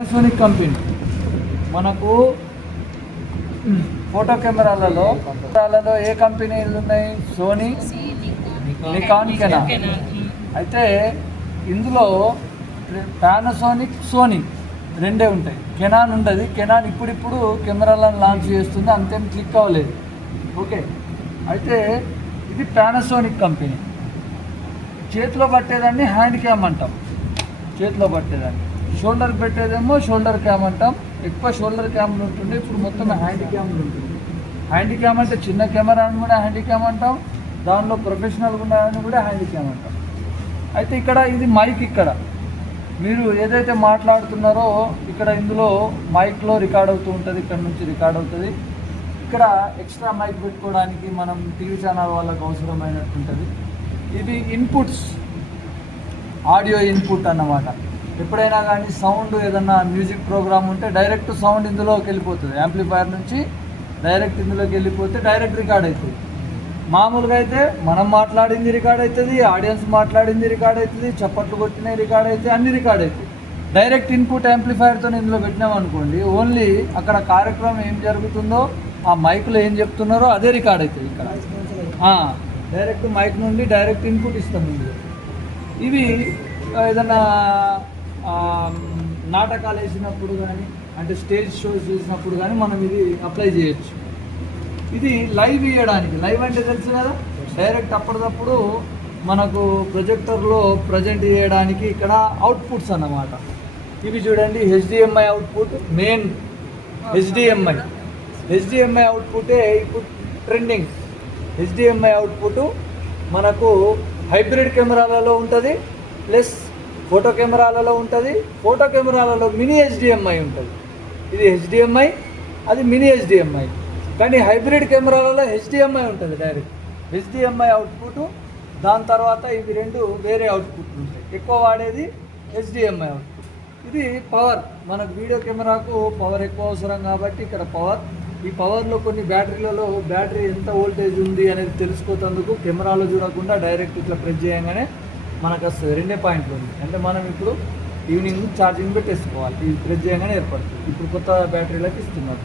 Panasonic company మనకు photo కెమెరాలలో ఏ కంపెనీలు ఉన్నాయి? Sony, Nikon, Canon. అయితే ఇందులో పానాసోనిక్, సోనీ రెండే ఉంటాయి. కెనాన్ ఉంటుంది. కెనాన్ ఇప్పుడిప్పుడు కెమెరాలను లాంచ్ చేస్తుంది, అంతేం క్లిక్ అవ్వలేదు. ఓకే, అయితే ఇది పానాసోనిక్ కంపెనీ. చేతిలో పట్టేదాన్ని హ్యాండ్ క్యామ్ అంటాం. చేతిలో పట్టేదాన్ని షోల్డర్కి పెట్టేదేమో షోల్డర్ క్యామ్ అంటాం. ఎక్కువ షోల్డర్ క్యామ్లు ఉంటుండే, ఇప్పుడు మొత్తం హ్యాండ్ క్యామ్లు ఉంటుంది. హ్యాండ్ క్యామ్ అంటే చిన్న కెమెరాని కూడా హ్యాండ్ క్యామ్ అంటాం, దానిలో ప్రొఫెషనల్గా ఉన్నాయని కూడా హ్యాండ్ క్యామ్ అంటాం. అయితే ఇక్కడ ఇది మైక్. ఇక్కడ మీరు ఏదైతే మాట్లాడుతున్నారో ఇక్కడ ఇందులో మైక్లో రికార్డ్ అవుతూ ఉంటుంది, ఇక్కడ నుంచి రికార్డ్ అవుతుంది. ఇక్కడ ఎక్స్ట్రా మైక్ పెట్టుకోవడానికి మనం టీవీ ఛానల్ వాళ్ళకు అవసరమైనట్టు ఉంటుంది. ఇది ఇన్పుట్స్, ఆడియో ఇన్పుట్ అన్నమాట. ఎప్పుడైనా కానీ సౌండ్ ఏదన్నా మ్యూజిక్ ప్రోగ్రామ్ ఉంటే డైరెక్ట్ సౌండ్ ఇందులోకి వెళ్ళిపోతుంది, యాంప్లిఫైర్ నుంచి డైరెక్ట్ ఇందులోకి వెళ్ళిపోతే డైరెక్ట్ రికార్డ్ అవుతుంది. మామూలుగా అయితే మనం మాట్లాడింది రికార్డ్ అవుతుంది, ఆడియన్స్ మాట్లాడింది రికార్డ్ అవుతుంది, చప్పట్లు కొట్టినవి రికార్డ్ అవుతాయి, అన్ని రికార్డ్ అవుతాయి. డైరెక్ట్ ఇన్పుట్ యాంప్లిఫైర్తో ఇందులో పెట్టినాం అనుకోండి, ఓన్లీ అక్కడ కార్యక్రమం ఏం జరుగుతుందో ఆ మైక్లో ఏం చెప్తున్నారో అదే రికార్డ్ అవుతుంది. ఇక్కడ డైరెక్ట్ మైక్ నుండి డైరెక్ట్ ఇన్పుట్ ఇస్తాం ఇందులో. ఇవి ఏదన్నా నాటకాలు వేసినప్పుడు కానీ, అంటే స్టేజ్ షోస్ చేసినప్పుడు కానీ మనం ఇది అప్లై చేయొచ్చు. ఇది లైవ్ ఇవ్వడానికి, లైవ్ అంటే తెలుసు కదా, డైరెక్ట్ అప్పటికప్పుడు మనకు ప్రొజెక్టర్లో ప్రజెంట్ చేయడానికి ఇక్కడ అవుట్పుట్స్ అన్నమాట. ఇవి చూడండి, హెచ్డిఎంఐ అవుట్పుట్, మెయిన్ హెచ్డిఎంఐ అవుట్పుటే ఇప్పుడు ట్రెండింగ్. హెచ్డిఎంఐ అవుట్పుట్ మనకు హైబ్రిడ్ కెమెరాలలో ఉంటుంది, ప్లస్ ఫోటో కెమెరాలలో ఉంటుంది. ఫోటో కెమెరాలలో మినీ హెచ్డిఎంఐ ఉంటుంది. ఇది హెచ్డిఎంఐ, అది మినీ హెచ్డిఎంఐ. కానీ హైబ్రిడ్ కెమెరాలలో హెచ్డిఎంఐ ఉంటుంది, డైరెక్ట్ హెచ్డిఎంఐ అవుట్పుట్. దాని తర్వాత ఇవి రెండు వేరే అవుట్పుట్లు ఉంటాయి. ఎక్కువ వాడేది హెచ్డిఎంఐ అవుట్పుట్. ఇది పవర్, మనకు వీడియో కెమెరాకు పవర్ ఎక్కువ అవసరం కాబట్టి ఇక్కడ పవర్. ఈ పవర్లో కొన్ని బ్యాటరీలలో బ్యాటరీ ఎంత వోల్టేజ్ ఉంది అనేది తెలుసుకోతందుకు కెమెరాలో చూడకుండా డైరెక్ట్ ఇట్లా ప్రెస్ చేయగానే మనకు వస్తుంది. రెండే పాయింట్లు ఉంది, అంటే మనం ఇప్పుడు ఈవినింగ్ ఛార్జింగ్ పెట్టేసుకోవాలి, ఇది ప్రెస్ చేయగానే ఏర్పడుతుంది. ఇప్పుడు కొత్త బ్యాటరీలకు ఇస్తున్నారు.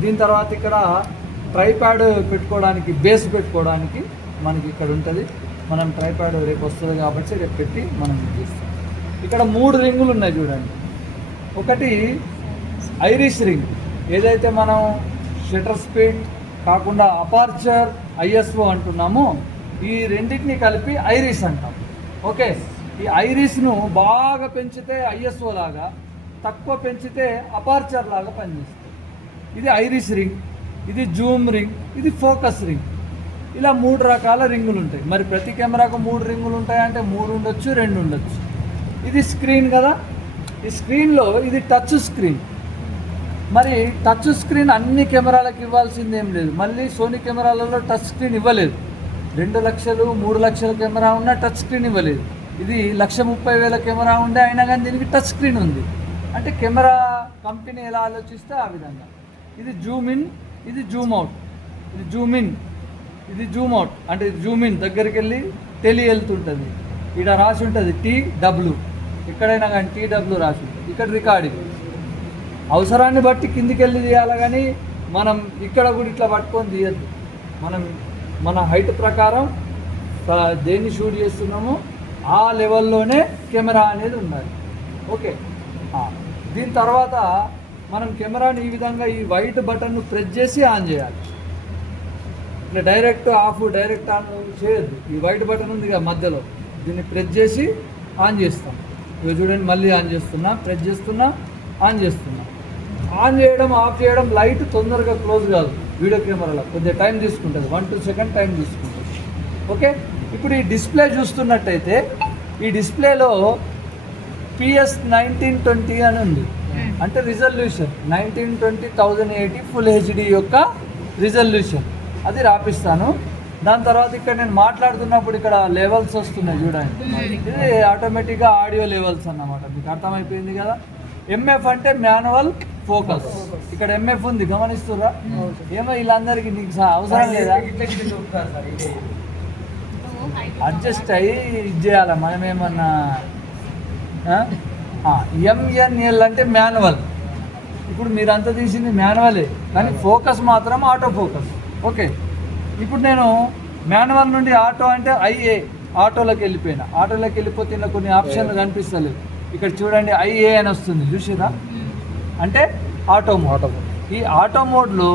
దీని తర్వాత ఇక్కడ ట్రైప్యాడ్ పెట్టుకోవడానికి, బేస్ పెట్టుకోవడానికి మనకి ఇక్కడ ఉంటుంది. మనం ట్రైప్యాడ్ రేపు వస్తుంది కాబట్టి రేపు పెట్టి మనం చేస్తాం. ఇక్కడ 3 రింగులు ఉన్నాయి చూడండి. ఒకటి ఐరిస్ రింగ్, ఏదైతే మనం షటర్ స్పీడ్ కాకుండా అపార్చర్, ఐఎస్ఓ అంటున్నామో, ఈ రెండింటిని కలిపి ఐరిస్ అంటాం. ఓకే, ఈ ఐరిస్ను బాగా పెంచితే ఐఎస్ఓ లాగా, తక్కువ పెంచితే అపార్చర్ లాగా పనిచేస్తుంది. ఇది ఐరిస్ రింగ్, ఇది జూమ్ రింగ్, ఇది ఫోకస్ రింగ్. ఇలా 3 రకాల రింగులు ఉంటాయి. మరి ప్రతి కెమెరాకు 3 రింగులు ఉంటాయంటే 3 ఉండొచ్చు, 2 ఉండొచ్చు. ఇది స్క్రీన్ కదా, ఈ స్క్రీన్లో ఇది టచ్ స్క్రీన్. మరి టచ్ స్క్రీన్ అన్ని కెమెరాలకు ఇవ్వాల్సింది ఏం లేదు. మళ్ళీ సోనీ కెమెరాలలో టచ్ స్క్రీన్ ఇవ్వలేదు. 2 లక్షలు 3 లక్షల కెమెరా ఉన్నా టచ్ స్క్రీన్ ఇవ్వలేదు. ఇది 1,30,000 కెమెరా ఉండే అయినా కానీ దీనికి టచ్ స్క్రీన్ ఉంది. అంటే కెమెరా కంపెనీ ఎలా ఆలోచిస్తే ఆ విధంగా. ఇది జూమ్ ఇన్, ఇది జూమ్ అవుట్. ఇది జూమ్ ఇన్, ఇది జూమ్ అవుట్. అంటే ఇది జూమ్ ఇన్ దగ్గరికి వెళ్ళి వెళ్తుంటుంది. ఇక్కడ రాసి ఉంటుంది TW, ఎక్కడైనా కానీ TW రాసి ఉంటుంది. ఇక్కడ రికార్డింగ్ అవసరాన్ని బట్టి కిందికి వెళ్ళి తీయాలి, కానీ మనం ఇక్కడ కూడా ఇట్లా పట్టుకొని తీయద్దు. మనం మన హైట్ ప్రకారం దేన్ని షూట్ చేస్తున్నామో ఆ లెవెల్లోనే కెమెరా అనేది ఉండాలి. ఓకే, దీని తర్వాత మనం కెమెరాని ఈ విధంగా ఈ వైట్ బటన్ను ప్రెస్ చేసి ఆన్ చేయాలి. ఇట్లా డైరెక్ట్ ఆఫ్, డైరెక్ట్ ఆన్ చేయొద్దు. ఈ వైట్ బటన్ ఉంది కదా మధ్యలో, దీన్ని ప్రెస్ చేసి ఆన్ చేస్తాం. ఇవి చూడండి, మళ్ళీ ఆన్ చేస్తున్నా, ప్రెస్ చేస్తున్నా, ఆన్ చేస్తున్నా. ఆన్ చేయడం, ఆఫ్ చేయడం, లైట్ తొందరగా క్లోజ్ కాదు. వీడియో కెమెరాలో కొద్దిగా టైం తీసుకుంటుంది, 1-2 సెకండ్ టైం తీసుకుంటుంది. ఓకే, ఇప్పుడు ఈ డిస్ప్లే చూస్తున్నట్టయితే ఈ డిస్ప్లేలో PS1920 అని ఉంది. అంటే రిజల్యూషన్ 1920 1080 ఫుల్ హెచ్డి యొక్క రిజల్యూషన్, అది రాపిస్తాను. దాని తర్వాత ఇక్కడ నేను మాట్లాడుతున్నప్పుడు ఇక్కడ లెవెల్స్ వస్తున్నాయి చూడండి, ఇది ఆటోమేటిక్గా ఆడియో లెవెల్స్ అన్నమాట. మీకు అర్థమైపోయింది కదా. MF అంటే మాన్యువల్ ఫోకస్. ఇక్కడ MF ఉంది, గమనిస్తుర్రా? ఏమో వీళ్ళందరికీ నీకు అవసరం లేదా? అడ్జస్ట్ అయ్యి ఇది చేయాలి. మనం ఏమన్నా MNL అంటే మాన్యువల్. ఇప్పుడు మీరు అంతా తీసింది మాన్యువలే, కానీ ఫోకస్ మాత్రం ఆటో ఫోకస్. ఓకే, ఇప్పుడు నేను మాన్యువల్ నుండి ఆటో అంటే ఆటోలోకి వెళ్ళిపోయినా. ఆటోలోకి వెళ్ళిపోతే ఇలా కొన్ని ఆప్షన్లు కనిపిస్తలేదు. ఇక్కడ చూడండి IA అని వస్తుంది, చూసిరా? అంటే ఆటో మోడ్. ఈ ఆటో మోడ్లో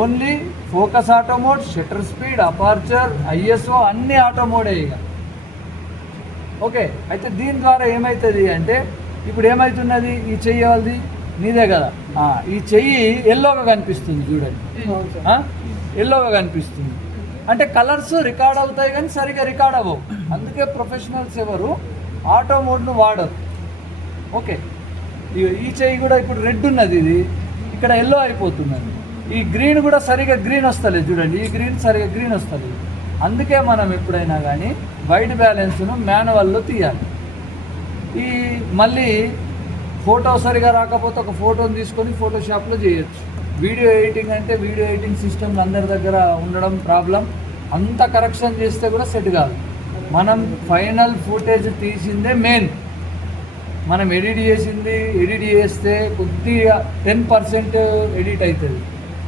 only focus auto mode, shutter speed, aperture, ISO అన్నీ ఆటో మోడే ఇక. ఓకే, అయితే దీని ద్వారా ఏమవుతుంది అంటే ఇప్పుడు ఏమవుతున్నది, ఈ చెయ్యి వాళ్ళది నీదే కదా, ఈ చెయ్యి ఎల్లోగా కనిపిస్తుంది చూడండి, ఎల్లోగా కనిపిస్తుంది. అంటే కలర్స్ రికార్డ్ అవుతాయి కానీ సరిగా రికార్డ్ అవ్వవు. అందుకే ప్రొఫెషనల్స్ ఎవరు ఆటో మోడ్ను వాడరు. ఓకే, ఈ చెయ్యి కూడా ఇప్పుడు రెడ్ ఉన్నది, ఇది ఇక్కడ ఎల్లో అయిపోతున్నది. ఈ గ్రీన్ కూడా సరిగా గ్రీన్ వస్తలేదు చూడండి, ఈ గ్రీన్ సరిగా గ్రీన్ వస్తలేదు. అందుకే మనం ఎప్పుడైనా కానీ వైట్ బ్యాలెన్స్ను మాన్యువల్లో తీయాలి. ఈ మళ్ళీ ఫోటో సరిగా రాకపోతే ఒక ఫోటోని తీసుకొని ఫోటోషాప్లో చేయొచ్చు. వీడియో ఎడిటింగ్ అంటే వీడియో ఎడిటింగ్ సిస్టమ్లు అందరి దగ్గర ఉండడం ప్రాబ్లం. అంత కరెక్షన్ చేస్తే కూడా సెట్ కాదు. మనం ఫైనల్ ఫుటేజ్ తీసిందే మెయిన్. మనం ఎడిట్ చేస్తే కొద్దిగా 10% ఎడిట్ అవుతుంది.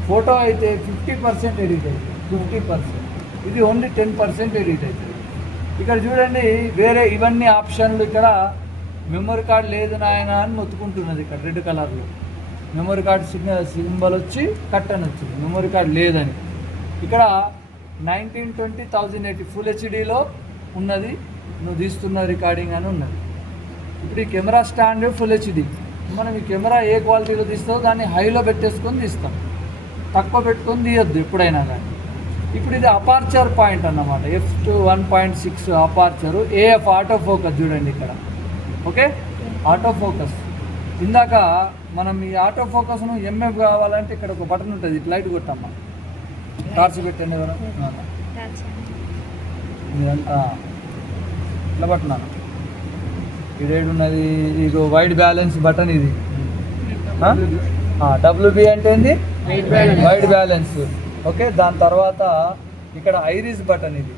ఫోటో అయితే 50% ఎడిట్ అవుతుంది, 50%. ఇది ఓన్లీ 10% ఎడిట్ అవుతుంది. ఇక్కడ చూడండి వేరే ఇవన్నీ ఆప్షన్లు. ఇక్కడ మెమరీ కార్డ్ లేదు నాయన అని మొత్తుకుంటున్నది. ఇక్కడ రెడ్ కలర్లో మెమరీ కార్డ్ సింబల్ వచ్చి కట్ అని వచ్చింది, మెమరీ కార్డ్ లేదని. ఇక్కడ 1920/1080 ఫుల్ హెచ్డీలో ఉన్నది, నువ్వు తీస్తున్న రికార్డింగ్ అని ఉన్నది. ఇప్పుడు ఈ కెమెరా స్టాండ్ ఫుల్ హెచ్డీ. మనం ఈ కెమెరా ఏ క్వాలిటీలో తీస్తామో దాన్ని హైలో పెట్టేసుకొని తీస్తాం, తక్కువ పెట్టుకొని తీయొద్దు ఎప్పుడైనా కానీ. ఇప్పుడు ఇది అపార్చర్ పాయింట్ అన్నమాట, f/1.6 అపార్చరు. AF ఆటో ఫోకస్ చూడండి ఇక్కడ. Okay, auto focus. ఇందాక మనం ఈ ఆటో ఫోకస్ను MF కావాలంటే ఇక్కడ ఒక బటన్ ఉంటుంది, ఇట్లా లైట్ కొట్టమ్మా, టార్చ్ పెట్టండి ఎవరు ఇదంతా ఇట్లా పట్టున్నాను. ఇది ఏడున్నది, ఇది వైడ్ బ్యాలెన్స్ బటన్. ఇది WB అంటే ఏంది, వైడ్ బ్యాలెన్స్. ఓకే, దాని తర్వాత ఇక్కడ ఐరిస్ బటన్. ఇది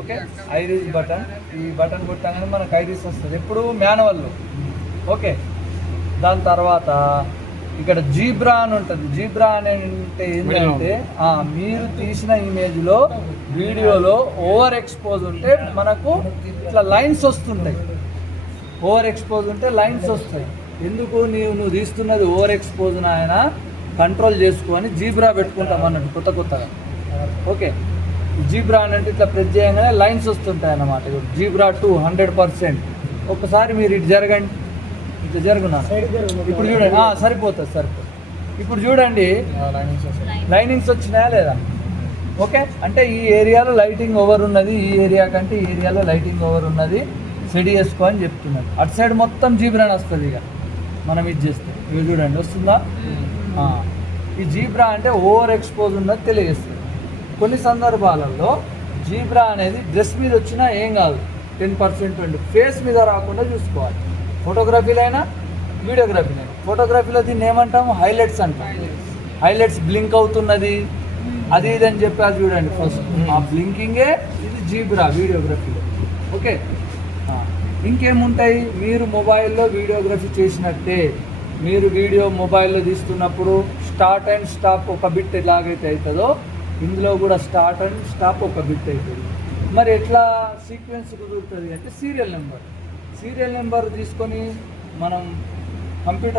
ఓకే, ఐరిస్ బటన్. ఈ బటన్ కొట్టగానే మనకు ఐరిస్ వస్తుంది, ఎప్పుడు మాన్యువల్లో. ఓకే, దాని తర్వాత ఇక్కడ జీబ్రా అని ఉంటుంది. జీబ్రా అని అంటే ఏంటంటే మీరు తీసిన ఇమేజ్లో వీడియోలో ఓవర్ ఎక్స్పోజ్ ఉంటే మనకు ఇట్లా లైన్స్ వస్తుంటాయి. ఓవర్ ఎక్స్పోజ్ ఉంటే లైన్స్ వస్తాయి. ఎందుకు, నువ్వు తీస్తున్నది ఓవర్ ఎక్స్పోజ్ నాయన, కంట్రోల్ చేసుకొని జీబ్రా పెట్టుకుంటాం అన్నట్టు కొత్తగా. ఓకే, జీబ్రా అని అంటే ఇట్లా ప్రెస్ చేయగానే లైన్స్ వస్తుంటాయి అన్నమాట. జీబ్రా 100%. ఒకసారి మీరు ఇటు జరగండి, ఇట్లా జరుగున్నాను. ఇప్పుడు చూడండి, సరిపోతుంది. ఇప్పుడు చూడండి లైనింగ్స్ వచ్చినాయా లేదా. ఓకే, అంటే ఈ ఏరియాలో లైటింగ్ ఓవర్ ఉన్నది, ఈ ఏరియా కంటే ఈ ఏరియాలో లైటింగ్ ఓవర్ ఉన్నది, సెట్ చేసుకో అని చెప్తున్నారు. అటు సైడ్ మొత్తం జీబ్రా అని వస్తుంది. ఇక మనం ఇది చేస్తే ఇవి చూడండి వస్తుందా. ఈ జీబ్రా అంటే ఓవర్ ఎక్స్పోజ్ ఉన్నది తెలియజేస్తుంది. కొన్ని సందర్భాలలో జీబ్రా అనేది డ్రెస్ మీద వచ్చినా ఏం కాదు, 10% ఫేస్ మీద రాకుండా చూసుకోవాలి. ఫోటోగ్రఫీలైనా వీడియోగ్రఫీలైనా. ఫోటోగ్రఫీలో దీన్ని ఏమంటాము, హైలైట్స్ అంటాం. హైలైట్స్ బ్లింక్ అవుతున్నది అది ఇది అని చెప్పారు చూడండి. ఫస్ట్ ఆ బ్లింకింగే ఇది జీబ్రా వీడియోగ్రఫీలో. ఓకే, ఇంకేముంటాయి, మీరు మొబైల్లో వీడియోగ్రఫీ చేసినట్టే మీరు వీడియో మొబైల్లో తీస్తున్నప్పుడు స్టార్ట్ అండ్ స్టాప్ ఒక బిట్ ఎలాగైతే అవుతుందో ఇందులో కూడా స్టార్ట్ అండ్ స్టాప్ ఒక బిట్ అవుతుంది. మరి ఎట్లా సీక్వెన్స్ కుదురుతుంది అంటే సీరియల్ నెంబర్ తీసుకొని మనం కంప్యూటర్